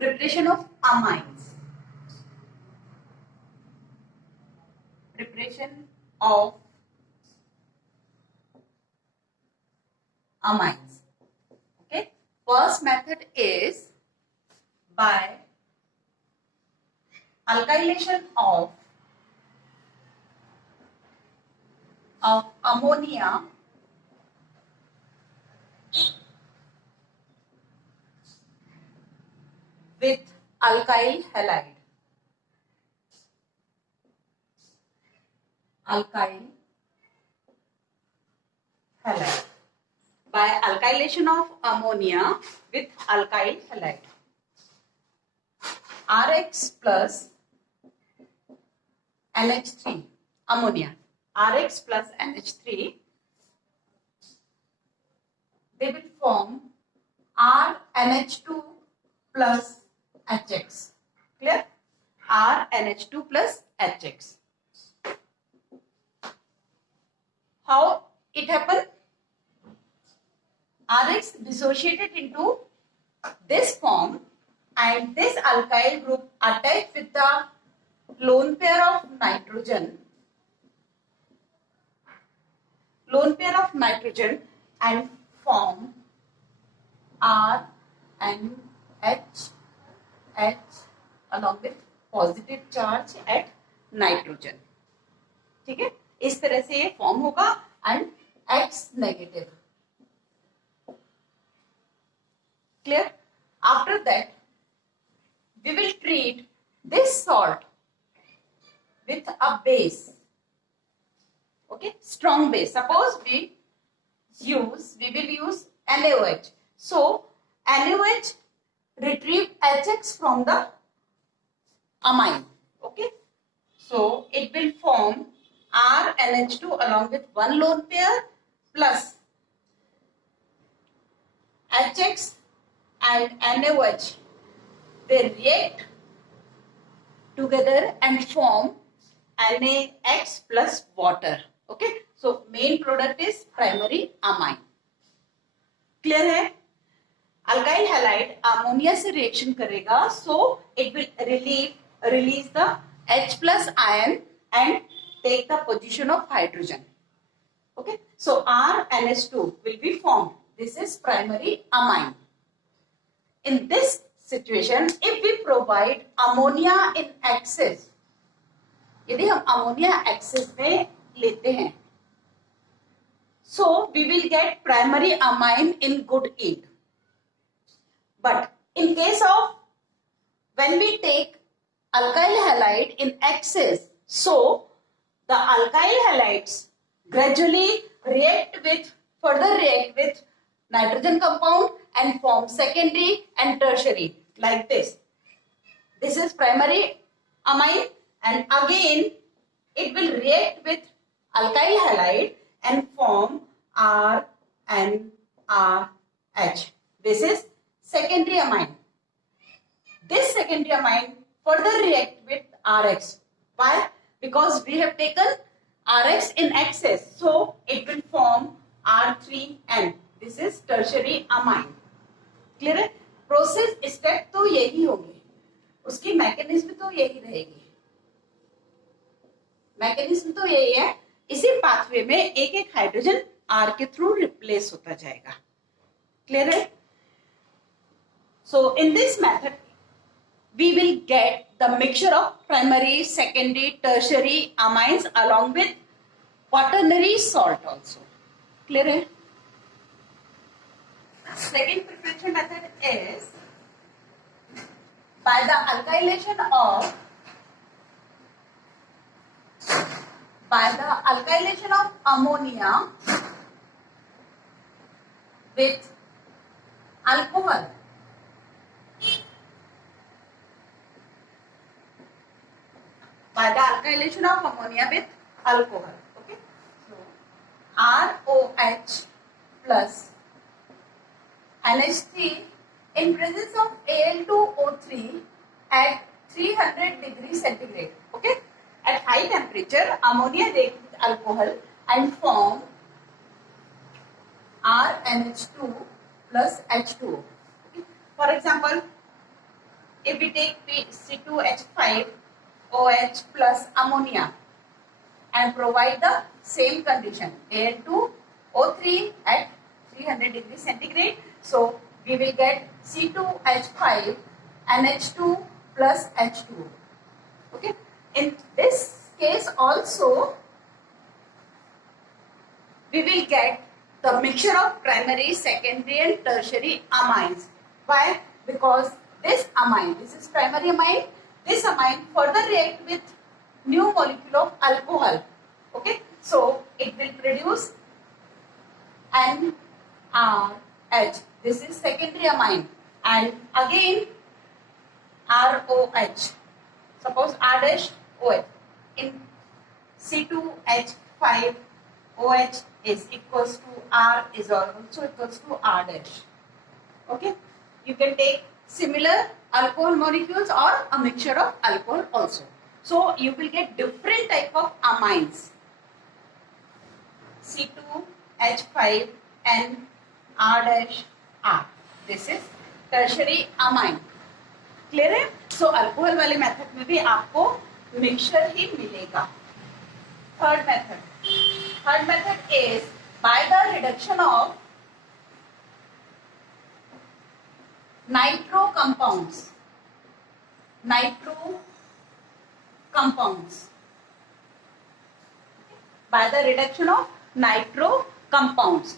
Preparation of amines. Preparation of amines. Okay. First method is by alkylation of ammonia with alkyl halide. Alkyl halide. By alkylation of ammonia with alkyl halide. Rx plus NH3 ammonia. Rx plus NH3, they will form RNH2 plus HX. Clear? RNH2 plus HX. How it happened? Rx dissociated into this form and this alkyl group attached with the lone pair of nitrogen and form R and H along with positive charge at nitrogen. ठीक है, इस तरह से ये फॉर्म होगा and X negative. Clear? After that, we will treat this salt with a base. Okay, strong base. Suppose we will use NaOH. So NaOH retrieve HX from the amine. Okay, so it will form RNH2 along with one lone pair plus HX and NaOH. They react together and form NaX plus water. Okay, so main product is primary amine. Clear है? Alkyl halide ammonia से reaction करेगा, so it will release the H plus ion and take the position of hydrogen. Okay, so RNH2 will be formed. This is primary amine. In this situation, if we provide ammonia in excess, यदि हम ammonia excess में लेते हैं, so we will get primary amine in good yield. But in case of when we take alkyl halide in excess, so the alkyl halides gradually further react with nitrogen compound and form secondary and tertiary like this. This is primary amine and again it will react with alkyl halide and form R and RH. This is secondary amine. This secondary amine further react with RX. Why? Because we have taken RX in excess, so it will form R3N. This is tertiary amine. Clear है? Process step तो यही होगी, उसकी मैकेनिज्म तो यही रहेगी. मैकेनिज्म तो यही है. इसी पाथवे में एक एक हाइड्रोजन आर के थ्रू रिप्लेस होता जाएगा. क्लियर है? So in this method we will get the mixture of primary, secondary, tertiary amines along with quaternary salt also. Clear है? Second preparation method is by the alkylation of ammonia with alcohol. By the alkylation of ammonia with alcohol. Okay. So ROH plus NH3 in presence of Al2O3 at 300 degrees centigrade. Okay. At high temperature, ammonia reacts with alcohol and form RNH2 plus H2O. Okay. For example, if we take C2H5OH plus ammonia and provide the same condition, Al2O3 at 300 degrees centigrade, so we will get C2H5 NH2 plus H2O. Okay, in this case also we will get the mixture of primary, secondary and tertiary amines. Why? Because this amine, this is primary amine, this amine further react with new molecule of alcohol. Okay, so it will produce NRH. This is secondary amine, and again ROH. Suppose R dash OH in C2H5OH is equals to R is also equals to R dash. Okay, you can take similar alcohol molecules or a mixture of alcohol also. So you will get different type of amines. C2H5N R dash R. This is tertiary amine. Clear है? सो अल्कोहल वाले मेथड में भी आपको मिक्सचर ही मिलेगा. Third method is by the reduction of nitro compounds by the reduction of nitro compounds.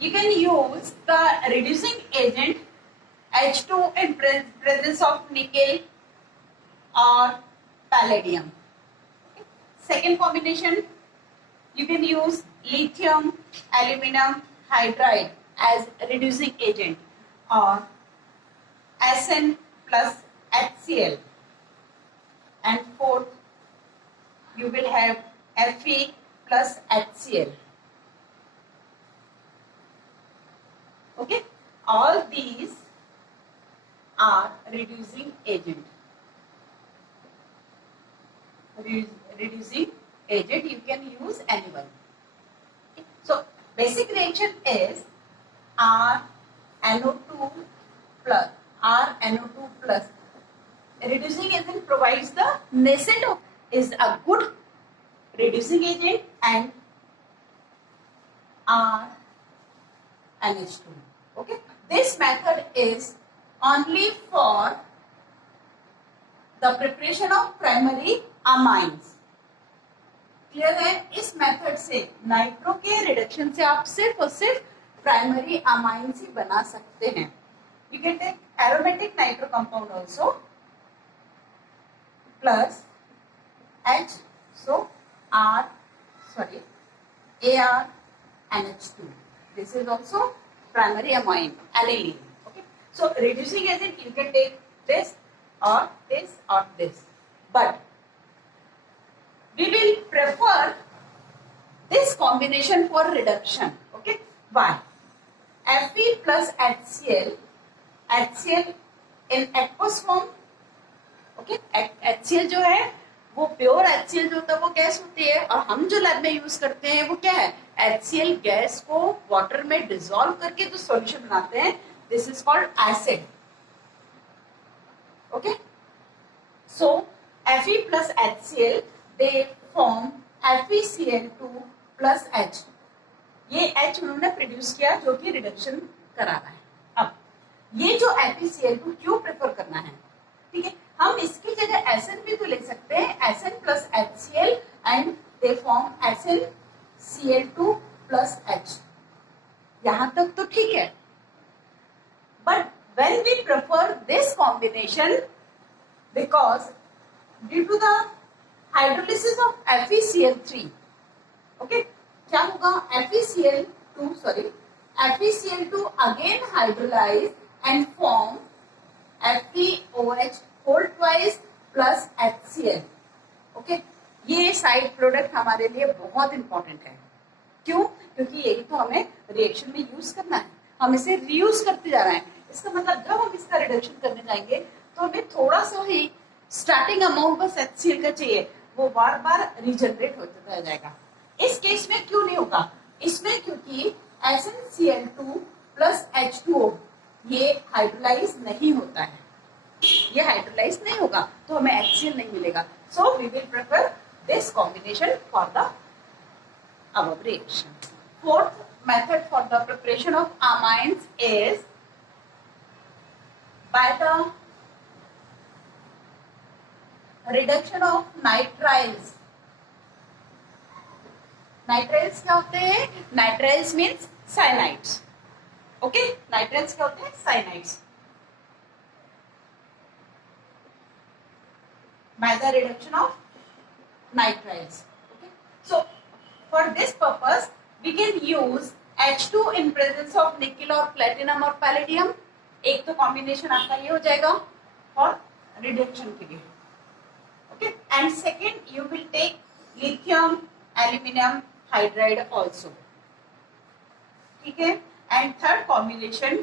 You can use the reducing agent H2 in presence of nickel or palladium. Second combination, you can use lithium aluminum hydride as reducing agent or Sn plus HCl. And fourth, you will have Fe plus HCl. Okay, all these are reducing agent. Reducing agent, you can use anyone. Okay. So basic reaction is RNO2 plus. Reducing agent provides the nascent of is a good reducing agent and NH2. Okay, this method is only for the preparation of primary amines. Clear है? इस method से नाइट्रो के रिडक्शन से आप सिर्फ और सिर्फ primary amines ही बना सकते हैं. You can take aromatic nitro compound also plus H, so ArNH2. This is also primary amine, aniline. Okay. So reducing agent, you can take this or this or this. But we will prefer this combination for reduction. Okay. Why? Fe plus HCl in aqueous form. Okay. HCl जो है वो pure HCl जो होता है वो गैस होती है, और हम जो लैब में यूज करते हैं वो क्या है? HCl गैस को वाटर में डिसॉल्व करके जो सॉल्यूशन बनाते हैं, this is called acid. Okay, so Fe plus HCl they form FeCl2 plus H. ये H उन्होंने प्रोड्यूस किया जो कि रिडक्शन करा रहा है. अब ये जो FeCl2 क्यों प्रेफर करना है? ठीक है, हम इसकी जगह Sn भी तो ले सकते हैं, Sn plus HCl and they form SnCl2 plus H. यहां तक तो ठीक है, but when we prefer this combination because due to the hydrolysis of FeCl3, okay, क्या होगा? FeCl2 again hydrolyze and form FeOH whole twice plus HCl. Okay, ये side product हमारे लिए बहुत इंपॉर्टेंट है. क्यों? क्योंकि यही तो हमें रिएक्शन में यूज करना है, हम इसे रीयूज करते जा रहे हैं. इसका मतलब जब हम इसका रिडक्शन करने जाएंगे तो हमें थोड़ा सा ही स्टार्टिंग अमाउंट बस HCl का चाहिए, वो बार बार रीजनरेट होता जाएगा. इस केस में क्यों नहीं होगा? इसमें क्योंकि SnCl2 plus H2O ये हाइड्रोलाइज नहीं होता है, ये हाइड्रोलाइज नहीं होगा तो हमें HCl नहीं मिलेगा. So we will prefer this combination for the above reaction. Fourth method for the preparation of amines is by the reduction of nitriles. Nitriles क्या होते हैं? Nitriles means cyanides. Okay? Nitriles क्या होते हैं? Cyanides. By the reduction of nitriles. Okay? So for this purpose, we can use H2 in presence of nickel or platinum or palladium. एक तो कॉम्बिनेशन आपका ये हो जाएगा और रिडक्शन के लिए. Okay, and second you will take lithium aluminium hydride also. ठीक है, and third combination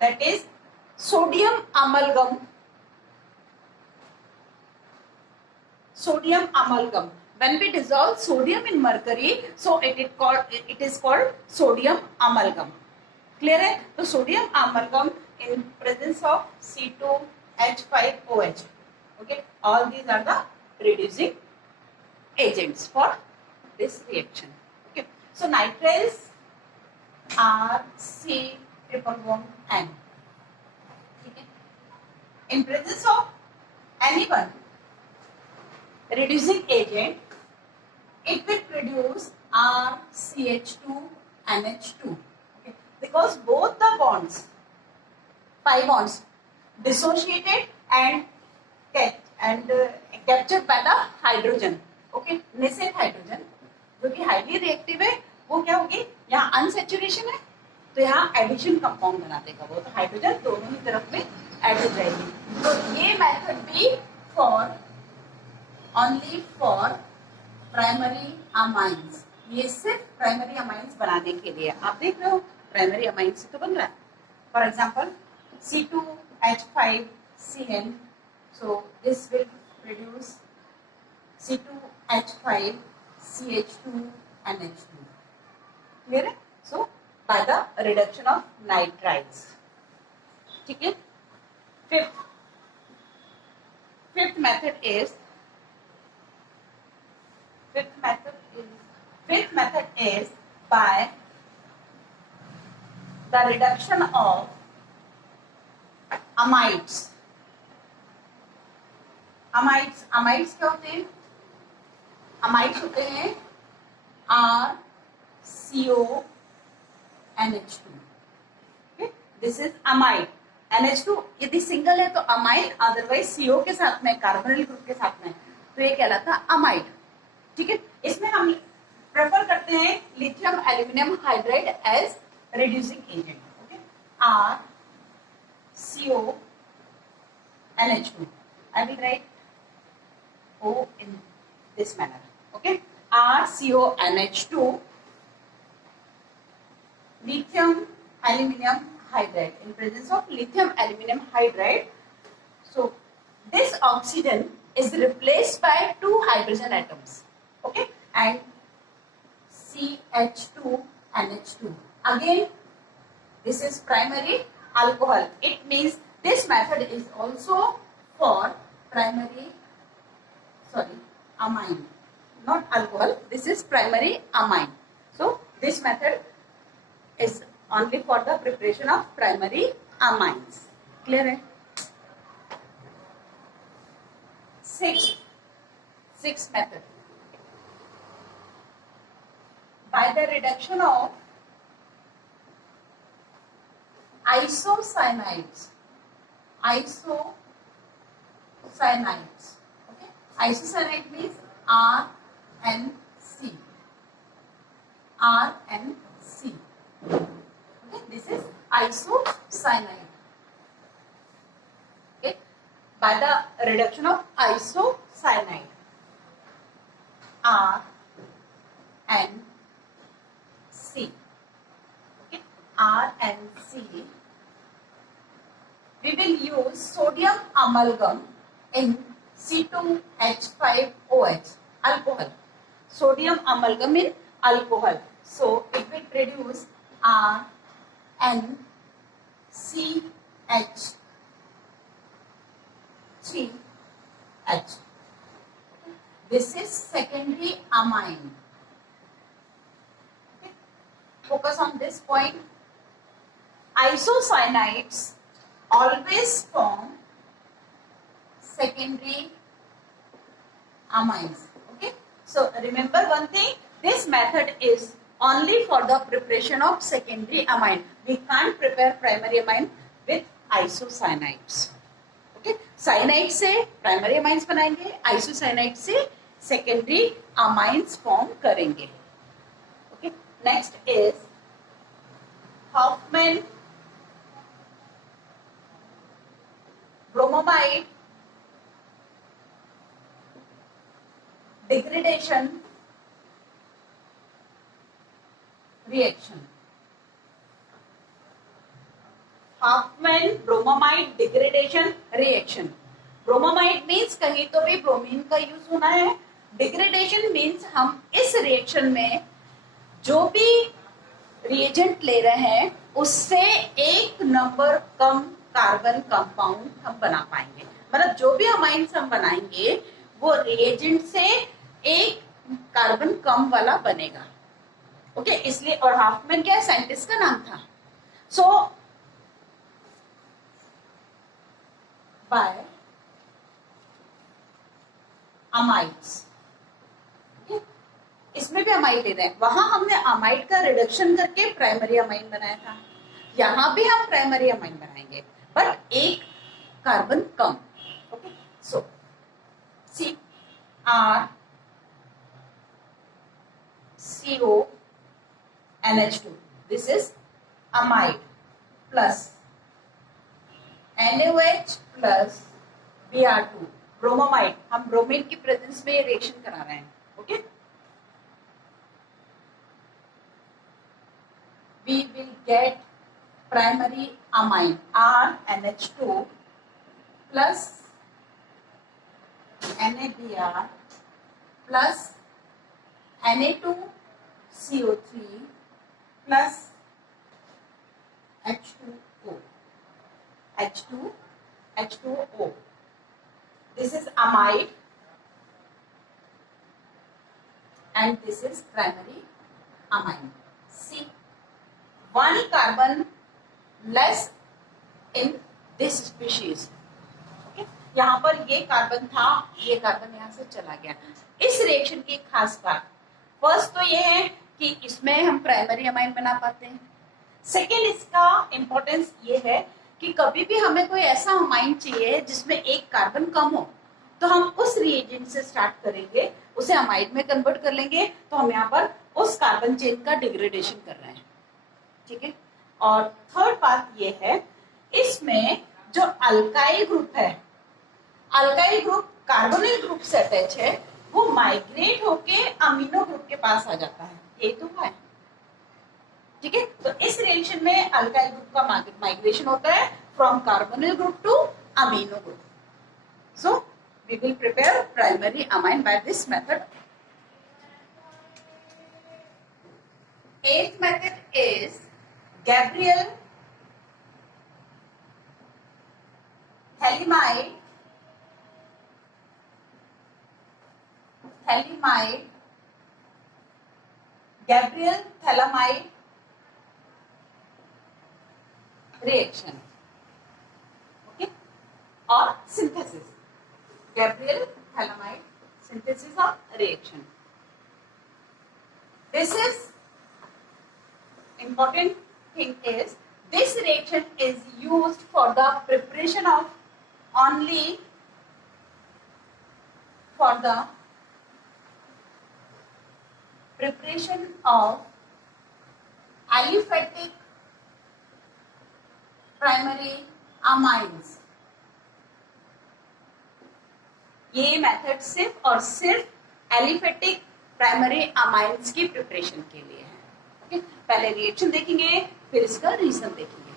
that is sodium amalgam. Sodium amalgam. When we dissolve sodium in mercury, so it is called sodium amalgam. Clear है? तो sodium amalgam in presence of C2H5OH. Okay, all these are the reducing agents for this reaction. Okay, so nitriles are C triple bond N. Okay, in presence of anyone reducing agent, it will produce RCH2 NH2. Okay, because both the bonds, pi bonds, dissociated and captured by the hydrogen. Okay, nascent hydrogen जो कि highly reactive है, वो क्या होगी, यहाँ अनसेचुरेशन है तो यहाँ एडिशन कंपाउंड बना देगा वो, तो हाइड्रोजन दोनों ही तरफ में ऐड हो जाएगी. तो ये मेथड भी for only for primary amines. ये सिर्फ प्राइमरी अमाइंस बनाने के लिए. आप देख रहे हो प्राइमरी अमाइंस से तो बन रहा है. For example C2H5CN, so this will produce C2H5CH2NH2. Clear है? So by the reduction of nitriles. ठीक है. Fifth method is by the reduction of amides. Amides क्या होते हैं? Amides होते हैं RCONH2. Okay? This is amide. NH2 यदि सिंगल है तो अमाइड, अदरवाइज CO के साथ में, कार्बोनिल ग्रुप के साथ में, तो ये कहलाता है अमाइड. ठीक है, इसमें हम प्रेफर करते हैं lithium aluminium hydride as reducing agent. Okay, RCONH2. I will write O in this manner. Okay, RCONH2 lithium aluminum hydride in presence of lithium aluminum hydride. So this oxygen is replaced by 2 hydrogen atoms. Okay, and CH2NH2. Again, this is primary alcohol. It means this method is also for amine, not alcohol. This is primary amine. So this method is only for the preparation of primary amines. Clear है? Sixth method. By the reduction of isocyanides. Okay, isocyanide means RNC. Okay, this is isocyanide. Okay, by the reduction of isocyanide, RNC. Okay, RNC. We will use sodium amalgam in C2H5OH, alcohol. Sodium amalgam in alcohol. So it will produce RNC. CH3H. This is secondary amine. Okay. Focus on this point. Isocyanides always form secondary amines. Okay. So remember one thing, this method is only for the preparation of secondary amine. We can't prepare primary amine with isocyanides. Okay. Cyanide से primary amines बनाएंगे, isocyanide से secondary amines form करेंगे. Okay. Next is Hofmann bromamide degradation reaction. Hofmann bromamide degradation reaction. Bromamide means कहीं तो भी ब्रोमीन का यूज होना है. Degradation means हम इस रिएक्शन में जो भी रिएजेंट ले रहे हैं उससे एक नंबर कम कार्बन कंपाउंड हम बना पाएंगे. मतलब जो भी अमाइंस हम बनाएंगे वो रिएजेंट से एक कार्बन कम वाला बनेगा. ओके. इसलिए, और हाफमैन क्या साइंटिस्ट का नाम था. सो बाय अमाइड्स. इसमें भी अमाइड ले रहे हैं. वहां हमने अमाइड का रिडक्शन करके प्राइमरी अमाइन बनाया था. यहां भी हम प्राइमरी अमाइन बनाएंगे बट एक कार्बन कम. ओके. सो CrCONH2. This is amide plus NaOH plus Br2. Bromamide. हम ब्रोमीन की प्रेजेंस में रिएक्शन करा रहे हैं. Okay. We will get primary amine RNH2 plus NaBr plus Na2CO3 plus H2O. H2O. This is amide and this is primary amine. See, one carbon less in this species. Okay? यहाँ पर ये कार्बन था, ये कार्बन यहाँ से चला गया. इस रिएक्शन की खास बात फर्स्ट तो ये है कि इसमें हम प्राइमरी अमाइन बना पाते हैं. सेकेंड, इसका इंपॉर्टेंस ये है कि कभी भी हमें कोई ऐसा अमाइन चाहिए जिसमें एक कार्बन कम हो तो हम उस रिएजेंट से स्टार्ट करेंगे, उसे अमाइड में कन्वर्ट कर लेंगे. तो हम यहाँ पर उस कार्बन चेन का डिग्रेडेशन कर रहे हैं. ठीक है. और थर्ड बात ये है, इसमें जो अल्काइल ग्रुप है, अल्काइल ग्रुप कार्बोनिल ग्रुप से अटैच है, वो माइग्रेट होके अमीनो ग्रुप के पास आ जाता है. ये तो है. ठीक है. तो इस रिएक्शन में अल्काइल ग्रुप का माइग्रेशन होता है from carbonyl group to amino group. So we will prepare primary amine by this method. Eighth method is Gabriel Thalamide Gabriel Thalamide reaction. Okay, or synthesis. Gabriel Thalamide synthesis or reaction. This is important thing is this reaction is used for the preparation of only for the preparation of aliphatic primary amines. ये मेथड सिर्फ और सिर्फ aliphatic primary amines की प्रिपरेशन के लिए है. ओके. पहले रिएक्शन देखेंगे, फिर इसका रीजन देखेंगे.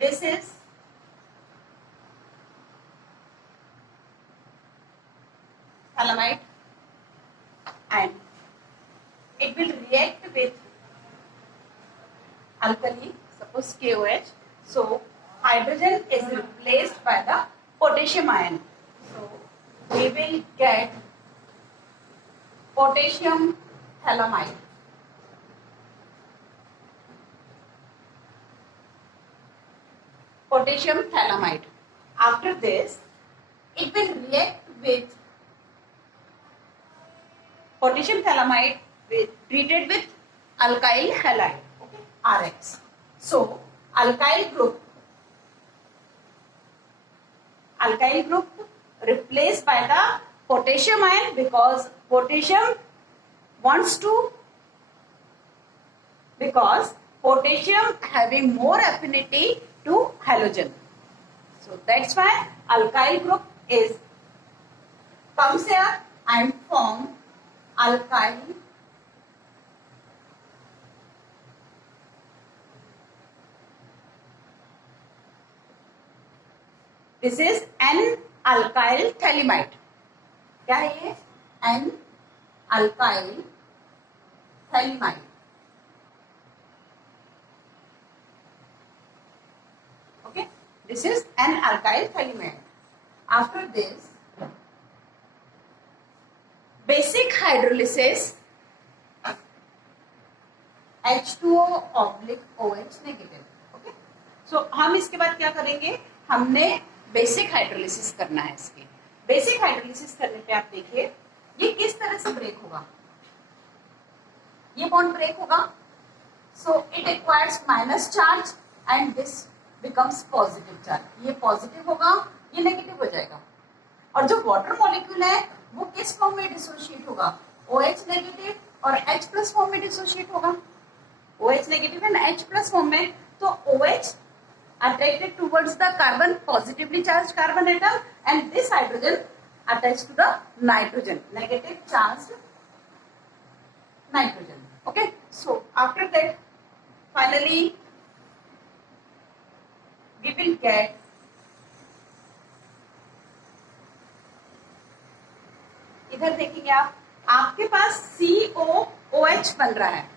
This is thalamide and it will react alkali, suppose KOH. So hydrogen is replaced by the potassium ion. So we will get potassium thalamide. Potassium thalamide. After this, it will react with potassium thalamide treated with alkyl halide, okay, RX. So alkyl group replaced by the potassium ion, because potassium having more affinity to halogen. So that's why alkyl group comes here and form alkyl this is N-alkyl thalamide. क्या है ये? N-alkyl thalamide. Okay, this is N-alkyl thalamide. After this, basic hydrolysis, H2O/OH negative. Okay, so हम इसके बाद क्या करेंगे? हमने basic hydrolysis करना है इसकी. बेसिक हाइड्रोलिसिस करने पे आप देखिए ये किस तरह से ब्रेक होगा. ये बॉन्ड ब्रेक होगा, so it acquires minus charge and this becomes positive charge. ये पॉजिटिव होगा, ये नेगेटिव हो जाएगा. और जो वाटर मॉलिक्यूल है वो किस फॉर्म में डिसोशिएट होगा? OH नेगेटिव और H प्लस फॉर्म में डिसोशिएट होगा. OH negative and H plus form में, तो OH attracted towards the carbon, positively charged carbon atom, and this hydrogen attached to the nitrogen, negative charged nitrogen. Okay, so after that finally we will get इधर देखेंगे आप, आपके पास COOH बन रहा है,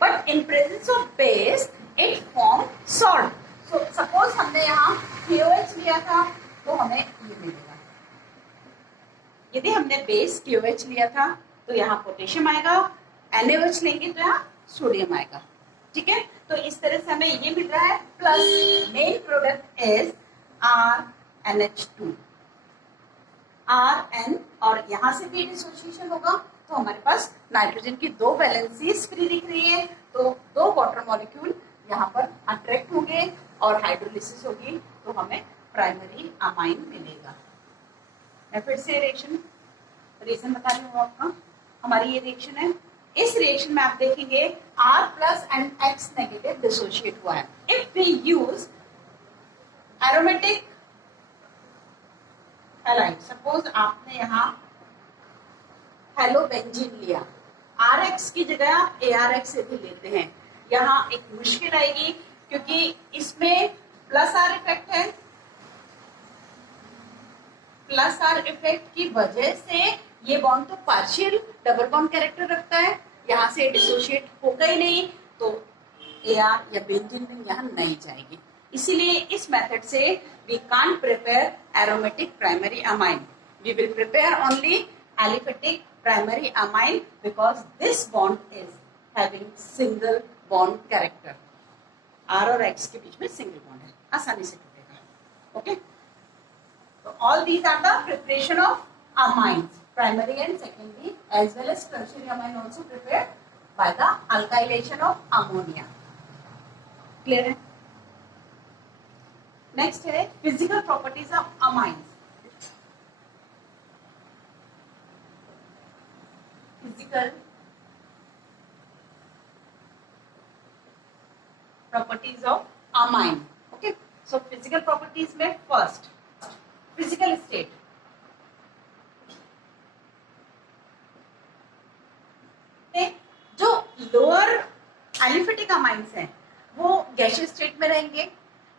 but in presence of base it form salt. So suppose हमने यहाँ KOH लिया था तो हमें ये मिलेगा. यदि हमने बेस KOH लिया था तो यहाँ पोटेशियम आएगा, NaOH लेंगे तो यहाँ सोडियम आएगा. ठीक है, तो इस तरह से हमें ये मिल रहा है. Plus main product is RNH2, RN, और यहाँ से भी डिसोसिएशन होगा तो हमारे पास नाइट्रोजन की 2 वैलेंसीज फ्री दिख रही है, तो 2 वाटर मॉलिक्यूल यहाँ पर अट्रैक्ट होंगे और हाइड्रोलिसिस होगी तो हमें प्राइमरी अमाइन मिलेगा. मैं फिर से रिएक्शन बता रही हूँ आपका. हमारी ये रिएक्शन है. इस रिएक्शन में आप देखेंगे R plus and X negative dissociate हुआ है. If we use aromatic halide, suppose आपने यहाँ हेलोबेंजीन लिया, RX की जगह आप ARX से भी लेते हैं. यहाँ एक मुश्किल आएगी क्योंकि इसमें प्लस आर इफेक्ट है. प्लस आर इफेक्ट की वजह से ये बॉन्ड तो पार्शियल डबल बॉन्ड कैरेक्टर रखता है, यहाँ से डिसोशिएट होगा ही नहीं, तो AR या बेंजीन रिंग यहाँ नहीं जाएगी. इसीलिए इस मेथड से we can't prepare aromatic primary amine. We will prepare only aliphatic primary amine because this bond is having single bond character. R और X के बीच में सिंगल बॉन्ड है, आसानी से टूटेगा. ओके, तो all these are the preparation of amines, primary and secondary as well as tertiary amine also prepared by the alkylation of ammonia. Clear है? Next है physical properties of amines. Physical properties of amine. Okay, so physical properties में first physical state. जो lower aliphatic amines हैं वो gaseous state में रहेंगे.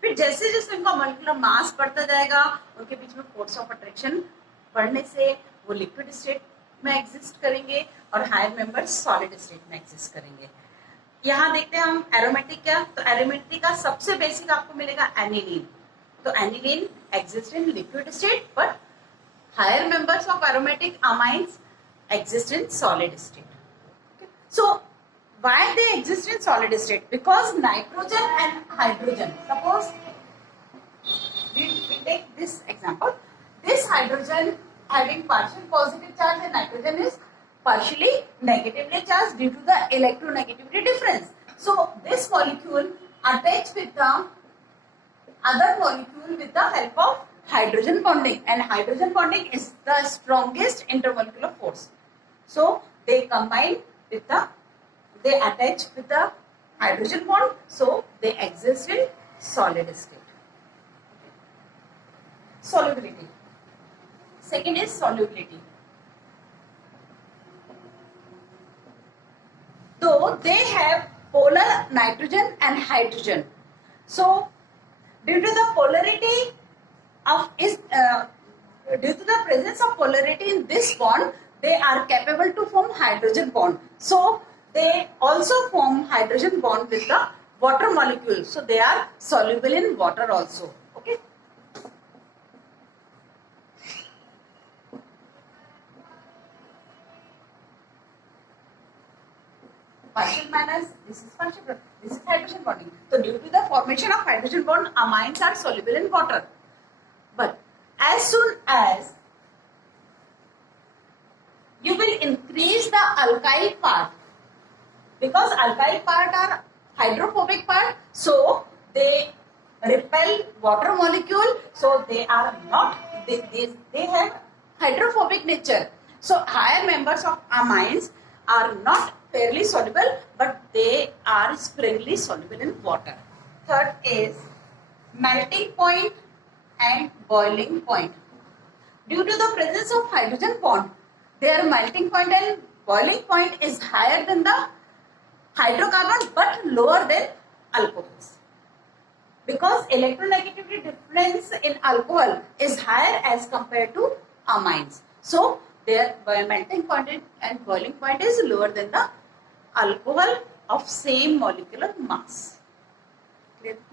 फिर जैसे जैसे उनका मॉलिक्यूलर मास बढ़ता जाएगा उनके बीच में फोर्स ऑफ अट्रैक्शन बढ़ने से वो लिक्विड स्टेट में एग्जिस्ट करेंगे और हायर मेंबर्स सॉलिड स्टेट में एग्जिस्ट करेंगे. यहाँ देखते हैं हम एरोमेटिक क्या, तो एरोमेटिक का सबसे बेसिक आपको मिलेगा एनिलीन। तो aniline exist in liquid state but higher members of aromatic amines exist in solid state. Okay. So why they exist in solid state? Because nitrogen and hydrogen, suppose we take this example, this hydrogen having partial positive charge and nitrogen is partially negatively charged due to the electronegativity difference. So this molecule attach with the other molecule with the help of hydrogen bonding, and hydrogen bonding is the strongest intermolecular force. So they combine with they attach with the hydrogen bond, so they exist in solid state. Solubility. Second is solubility. Though they have polar nitrogen and hydrogen, so due to the polarity of due to the presence of polarity in this bond, they are capable to form hydrogen bond. So they also form hydrogen bond with the water molecule. So they are soluble in water also. Okay. Partial minus, this is partial, this is hydrogen bonding. So due to the formation of hydrogen bond, amines are soluble in water. But as soon as you will increase the alkyl part, because alkyl part are hydrophobic part, so they repel water molecule, so they are not, they have hydrophobic nature. So higher members of amines are not fairly soluble, but they are springly soluble in water. Third is melting point and boiling point. Due to the presence of hydrogen bond, their melting point and boiling point is higher than the hydrocarbon but lower than alcohols. Because electronegativity difference in alcohol is higher as compared to amines. So their melting point and boiling point is lower than the alcohol of same molecular mass.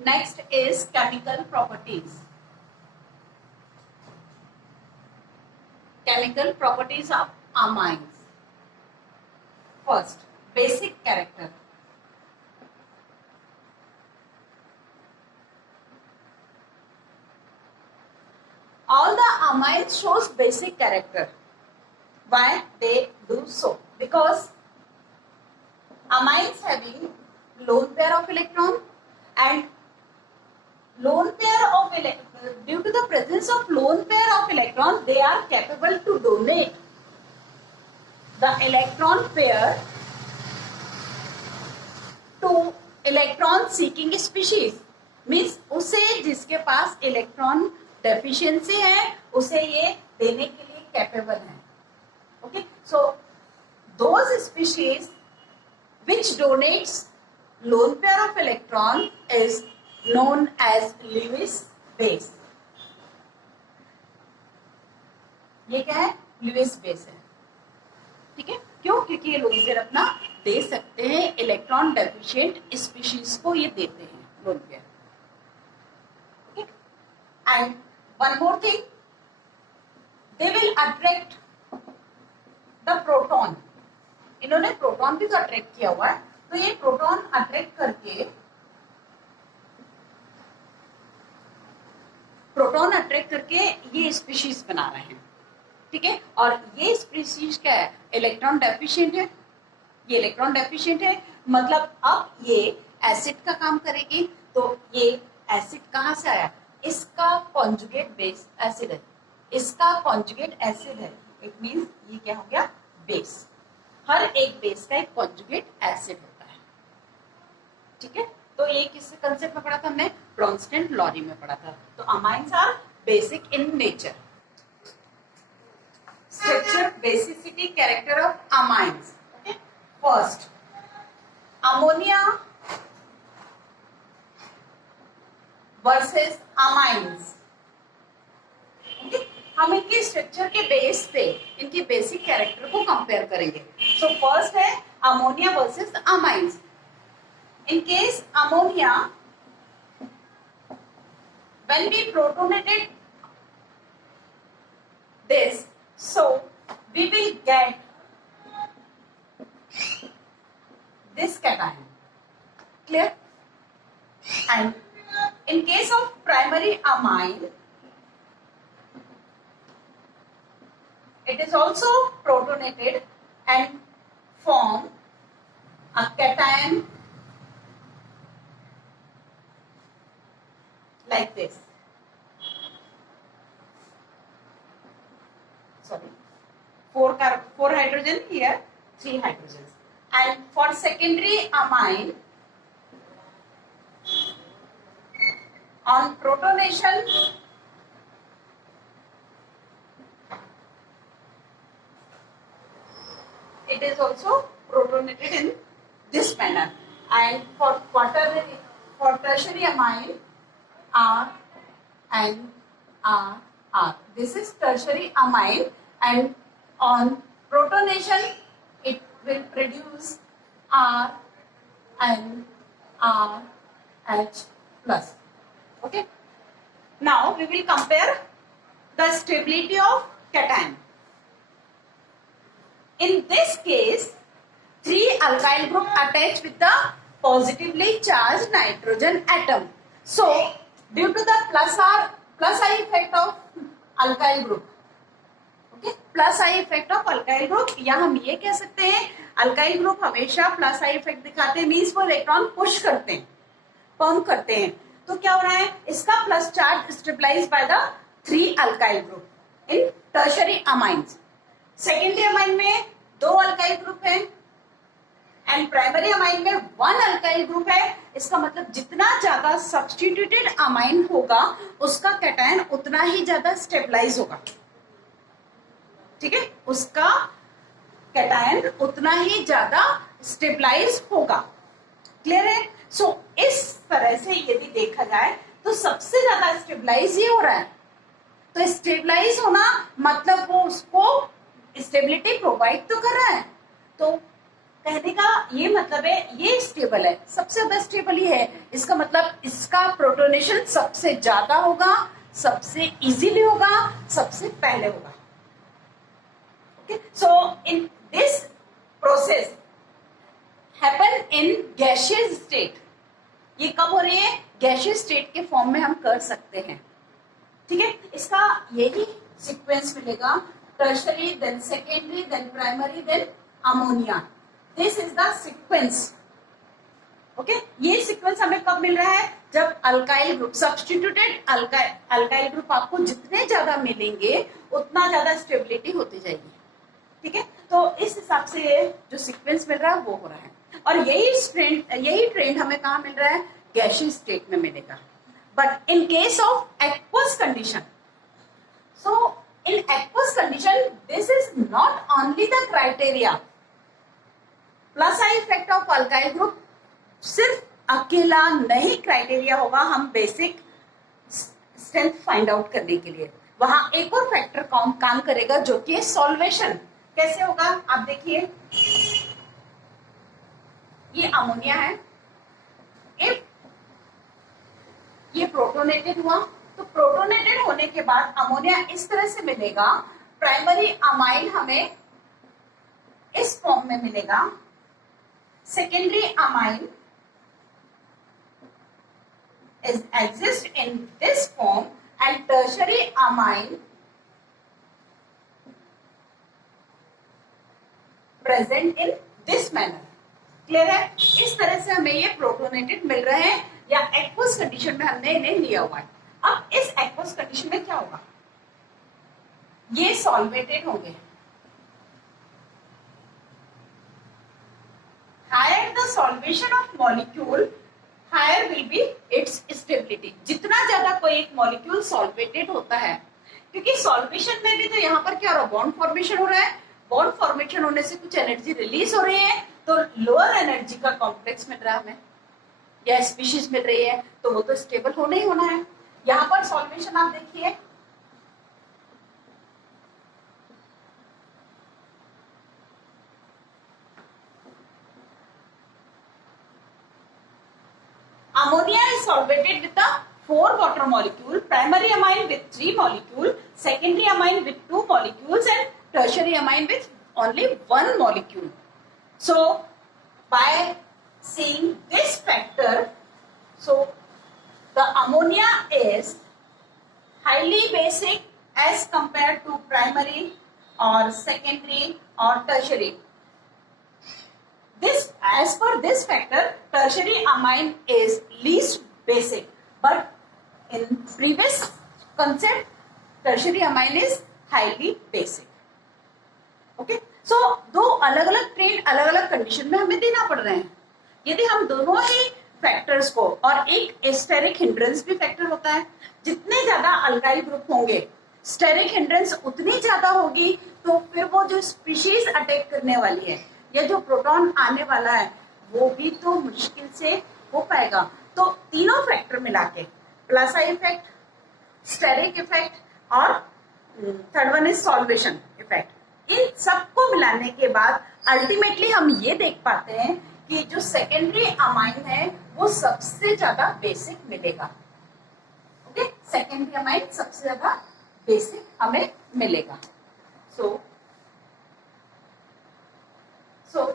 Next is chemical properties. Chemical properties of amines. First, basic character. All the amines shows basic character. Why they do so? Because amines having lone pair of electron, and lone pair of due to the presence of lone pair of electron, they are capable to donate the electron pair to electron seeking species. Means उसे जिसके पास electron deficiency है उसे ये देने के लिए कैपेबल है. Okay, so those species which donates lone pair of electron is known as Lewis base. ये क्या है? Lewis base है. ठीक है, क्यों? क्योंकि ये लोन पेयर अपना दे सकते हैं, इलेक्ट्रॉन डेफिशिएंट स्पीशीज को ये देते हैं lone pair. And one more thing, they will attract the proton. इन्होंने प्रोटॉन भी तो अट्रैक्ट किया हुआ है, तो ये प्रोटॉन अट्रैक्ट करके ये स्पीशीज बना रहे हैं. ठीक है, और ये स्पीशीज क्या है? इलेक्ट्रॉन डेफिशिएंट है. ये इलेक्ट्रॉन डेफिशिएंट है, मतलब अब ये एसिड का काम करेगी. तो ये एसिड कहाँ से आया? इसका कॉन्जुगेट बेस एसिड है, इसका कॉन्जुगेट एसिड है. इट मींस ये क्या हो गया? बेस. हर एक बेस का एक कॉन्जुगेट एसिड होता है. ठीक है, तो ये किस कंसेप्ट में पढ़ा था हमने? ब्रॉन्स्टन लॉरी में पढ़ा था. तो amines are basic in nature. Structure, basicity, character of amines. Okay. First, ammonia versus amines. Okay. हम इनके स्ट्रक्चर के बेस पे इनके बेसिक कैरेक्टर को कंपेयर करेंगे. सो फर्स्ट है ammonia versus amines. In case ammonia, when we protonated this, so we will get this cation. Clear? And in case of primary amine, it is also protonated and form a cation like this. Sorry, four hydrogen here, 3 hydrogens. And for secondary amine, on protonation, it is also protonated in this manner. And for tertiary amine, R and R. This is tertiary amine, and on protonation, it will produce R and RH plus. Okay. Now we will compare the stability of cation. In this case, 3 alkyl group attach with the positively charged nitrogen atom. So, due to the plus I effect of alkyl group, okay, plus I effect of alkyl group, या हम ये कह सकते हैं alkyl group हमेशा plus I effect दिखाते हैं, मीन्स वो इलेक्ट्रॉन पुश करते हैं, पंप करते हैं. तो क्या हो रहा है, इसका plus charge stabilize by the 3 alkyl group in tertiary amines. Secondary amine में 2 अल्काइल ग्रुप है एंड प्राइमरी अमाइन में 1 अल्काइल ग्रुप है. इसका मतलब जितना ज्यादा सब्स्टिट्यूटेड अमाइन होगा उसका कैटायन उतना ही ज्यादा स्टेबलाइज होगा. ठीक है, उसका कैटायन उतना ही ज्यादा स्टेबलाइज होगा. क्लियर है? सो इस तरह से यदि देखा जाए तो सबसे ज्यादा स्टेबलाइज ये हो रहा है. तो स्टेबलाइज होना मतलब वो उसको स्टेबिलिटी प्रोवाइड तो कर रहा है. तो कहने का ये मतलब है ये स्टेबल है, सबसे ज्यादा स्टेबल ही है. इसका मतलब इसका प्रोटोनेशन सबसे ज्यादा होगा, सबसे इजीली होगा, सबसे पहले होगा. ओके, सो in this process happen in gaseous state. ये कब हो रही है? गैशियस स्टेट के फॉर्म में हम कर सकते हैं. ठीक है, इसका यही सीक्वेंस मिलेगा. Tertiary, then secondary, then primary, then ammonia. This is the sequence. Okay, ये सीक्वेंस हमें कब मिल रहा है? जब alkyl group, substituted alkyl group आपको जितने ज्यादा मिलेंगे उतना ज्यादा स्टेबिलिटी होती जाएगी. ठीक है, तो इस हिसाब से जो सीक्वेंस मिल रहा है वो हो रहा है. और यही ट्रेंड हमें कहाँ मिल रहा है? गैशियस स्टेट में मिलेगा. But in case of aqueous condition, so in aqueous condition this is not only the criteria. plus I effect of alkyl group सिर्फ अकेला नहीं क्राइटेरिया होगा हम बेसिक स्ट्रेंथ फाइंड आउट करने के लिए. वहां एक और फैक्टर काम करेगा जो कि सॉल्वेशन. कैसे होगा आप देखिए, ये अमोनिया है. इफ ये प्रोटोनेटेड हुआ तो प्रोटोनेटेड होने के बाद अमोनिया इस तरह से मिलेगा. प्राइमरी अमाइन हमें इस फॉर्म में मिलेगा. Secondary amine is exist in this form and tertiary amine present in this manner. Clear है? इस तरह से हमें ये प्रोटोनेटेड मिल रहे हैं या एक्वस कंडीशन में हमने इन्हें लिया हुआ है. अब इस एक्वस कंडीशन में क्या होगा? ये सॉल्वेटेड होंगे. Higher the solvation of molecule, higher will be its stability. जितना ज्यादा कोई एक मॉलिक्यूल सॉल्वेटेड होता है, क्योंकि सॉल्वेशन में भी तो यहाँ पर क्या हो रहा है? बॉन्ड फॉर्मेशन हो रहा है. बॉन्ड फॉर्मेशन होने से कुछ एनर्जी रिलीज हो रही है, तो लोअर एनर्जी का कॉम्प्लेक्स मिल रहा है हमें या स्पीशीज मिल रही है, तो वो तो स्टेबल होना ही होना है. यहाँ पर सॉल्वेशन आप देखिए, ammonia is solvated with the 4 water molecule, primary amine with 3 molecule, secondary amine with 2 molecules, and tertiary amine with only 1 molecule. So by seeing this factor, so the ammonia is highly basic as compared to primary or secondary or tertiary. This, as per this factor, tertiary amine is least basic, but in previous concept, tertiary amine is highly basic. Okay, so दो अलग अलग ट्रेंड अलग अलग कंडीशन में हमें देना पड़ रहे हैं. यदि हम दोनों ही फैक्टर्स को, और एक स्टेरिक हिंड्रेंस भी फैक्टर होता है, जितने ज्यादा अल्काइल ग्रुप होंगे स्टेरिक हिंड्रेंस उतनी ज्यादा होगी, तो फिर वो जो स्पीशीज अटैक करने वाली है या जो प्रोटॉन आने वाला है वो भी तो मुश्किल से हो पाएगा. तो तीनों फैक्टर मिला के प्लासा इफेक्ट, स्टेरिक इफेक्ट और third one is solvation effect, इन सबको मिलाने के बाद अल्टीमेटली हम ये देख पाते हैं कि जो सेकेंडरी अमाइन है वो सबसे ज्यादा बेसिक मिलेगा. ओके, सेकेंडरी अमाइन सबसे ज्यादा बेसिक हमें मिलेगा. सो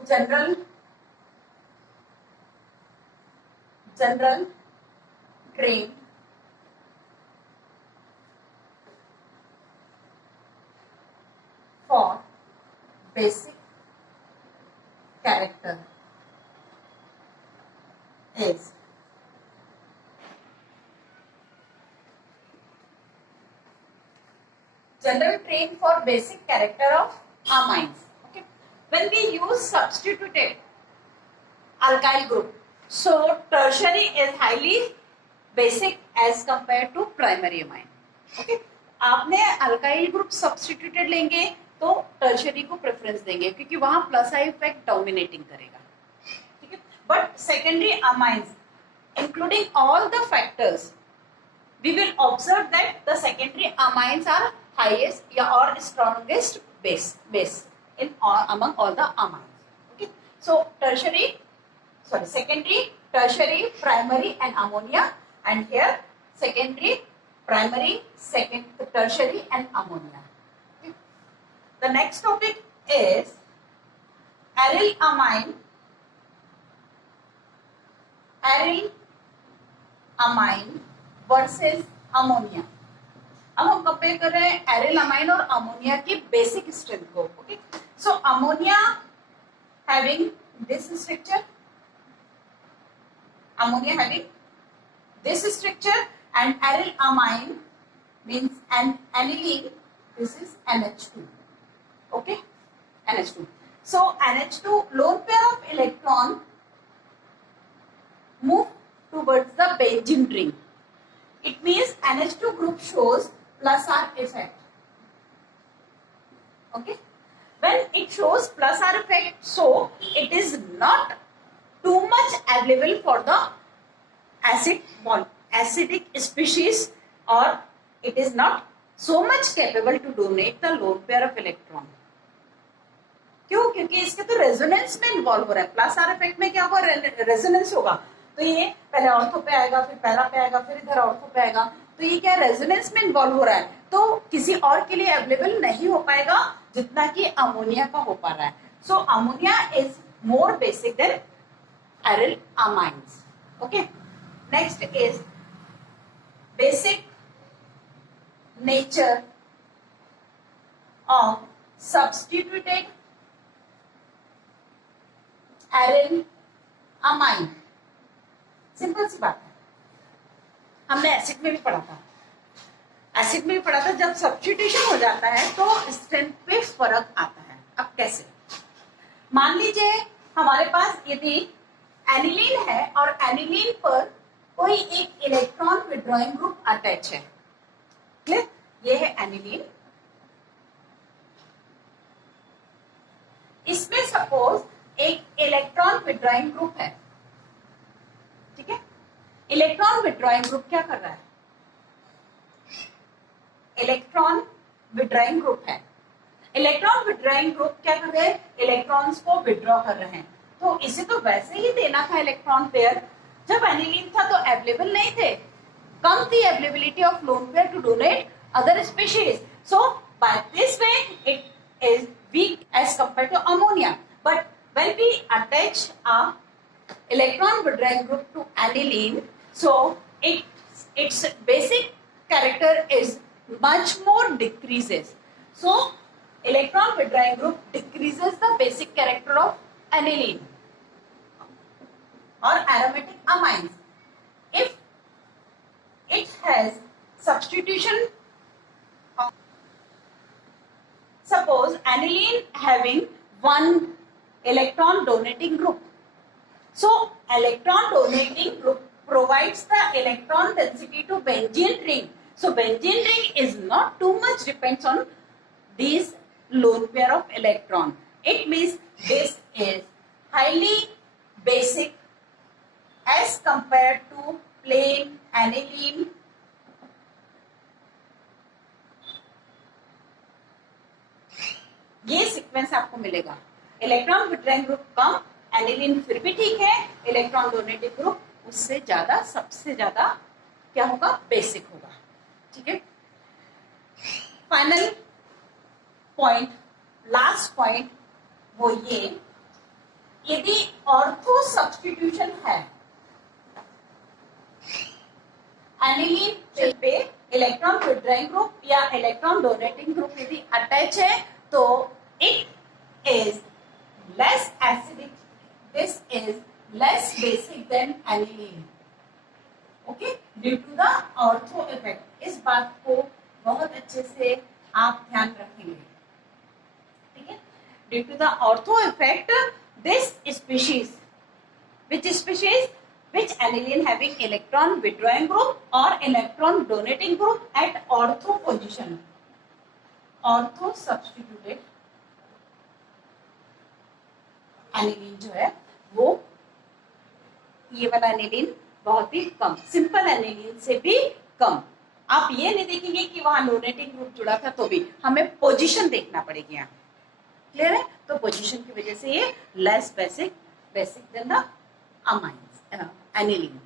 general train for basic character is general train for basic character of amines. Okay, when we use substituted alkyl group, so tertiary is highly basic as compared to primary amine. Okay, आपने alkyl group substituted लेंगे तो टर्शियरी को प्रेफरेंस देंगे क्योंकि वहां plus I effect dominating करेगा. ठीक है, but secondary amines including all the factors, we will observe that the secondary amines are highest या और strongest base in among all the amines. Okay, so secondary, tertiary, primary and ammonia, and here secondary, primary, tertiary and ammonia. Okay. The next topic is aryl amine versus ammonia. अब हम कंपेयर कर रहे हैं aryl amine और अमोनिया की basic strength को. ओके, सो ammonia having this structure, ammonia having this structure, and aryl amine means an aniline, this is NH2. Okay, NH2. So NH2 lone pair of electron move towards the benzene ring. It means NH2 group shows plus R effect. Okay, when it shows plus R effect, so it is not too much available for the acidic species, or it is not so much capable to donate the lone pair of electron. क्यों? क्योंकि इसके तो रेजोनेंस में इन्वॉल्व हो रहा है. Plus are effect में क्या होगा, रेजोनेंस होगा, तो ये पहले ऑर्थो पे आएगा, फिर पैरा पे आएगा, फिर इधर ऑर्थो पे आएगा, तो ये क्या रेजोनेंस में इन्वॉल्व हो रहा है, तो किसी और के लिए अवेलेबल नहीं हो पाएगा जितना कि अमोनिया का हो पा रहा है. So ammonia is more basic than aryl amines. Okay, next is basic nature of substituted aryl amine. Simple सी बात है, हमने एसिड में भी पढ़ा था. जब सब्स्टिट्यूशन हो जाता है तो स्ट्रेंथ पे फर्क आता है. अब कैसे? मान लीजिए हमारे पास यदि एनिलीन है और एनिलीन पर कोई एक इलेक्ट्रॉन विड्रॉइंग ग्रुप अटैच है. क्लियर? ये है एनिलीन. इसमें सपोज एक इलेक्ट्रॉन विड्रॉइंग ग्रुप है. ठीक है, इलेक्ट्रॉन विड्रॉइंग ग्रुप क्या कर रहा है? इलेक्ट्रॉन विड्रॉइंग ग्रुप है. इलेक्ट्रॉन विड्रॉइंग ग्रुप क्या कर रहे हैं? इलेक्ट्रॉन्स को विड्रॉ कर रहे हैं. तो इसे तो वैसे ही देना था इलेक्ट्रॉन पेयर. जब एनिलीन था तो अवेलेबल नहीं थे, कम थी availability of lone pair to donate other species, so by this way it is weak as compare to ammonia. But when we attach a electron withdrawing group to aniline, so its basic character is much more decreases. So electron withdrawing group decreases the basic character of aniline or aromatic amines. If it has substitution, suppose aniline having one electron donating group, so electron donating group provides the electron density to benzene ring. So benzene ring is not too much depends on these lone pair of electron. It means this is highly basic as compared to plain aniline. ये सीक्वेंस आपको मिलेगा. Electron withdrawing group कम, एनिलीन फिर भी ठीक है, electron donating group उससे ज्यादा, सबसे ज्यादा क्या होगा, बेसिक होगा. ठीक है. फाइनल पॉइंट, लास्ट पॉइंट वो ये, यदि ऑर्थो सब्स्टिट्यूशन है, एनिलीन पे इलेक्ट्रॉन विड्रॉइंग ग्रुप या इलेक्ट्रॉन डोनेटिंग ग्रुप यदि अटैच है तो it is less acidic, this is less basic than aniline. Okay, due to the ortho effect. इस बात को बहुत अच्छे से आप ध्यान रखेंगे. ठीक है. Due to the ortho effect, this species, which species, which aniline having electron withdrawing group or electron donating group at ortho position, ortho substituted aniline जो है वो, ये वाला एनिलीन बहुत ही कम, सिंपल एनिलीन से भी कम. आप ये नहीं देखेंगे कि वहां डोनेटिंग ग्रुप जुड़ा था, तो भी हमें पोजीशन देखना पड़ेगी यहाँ. क्लियर है. तो पोजीशन की वजह से ये less basic than the amines aniline.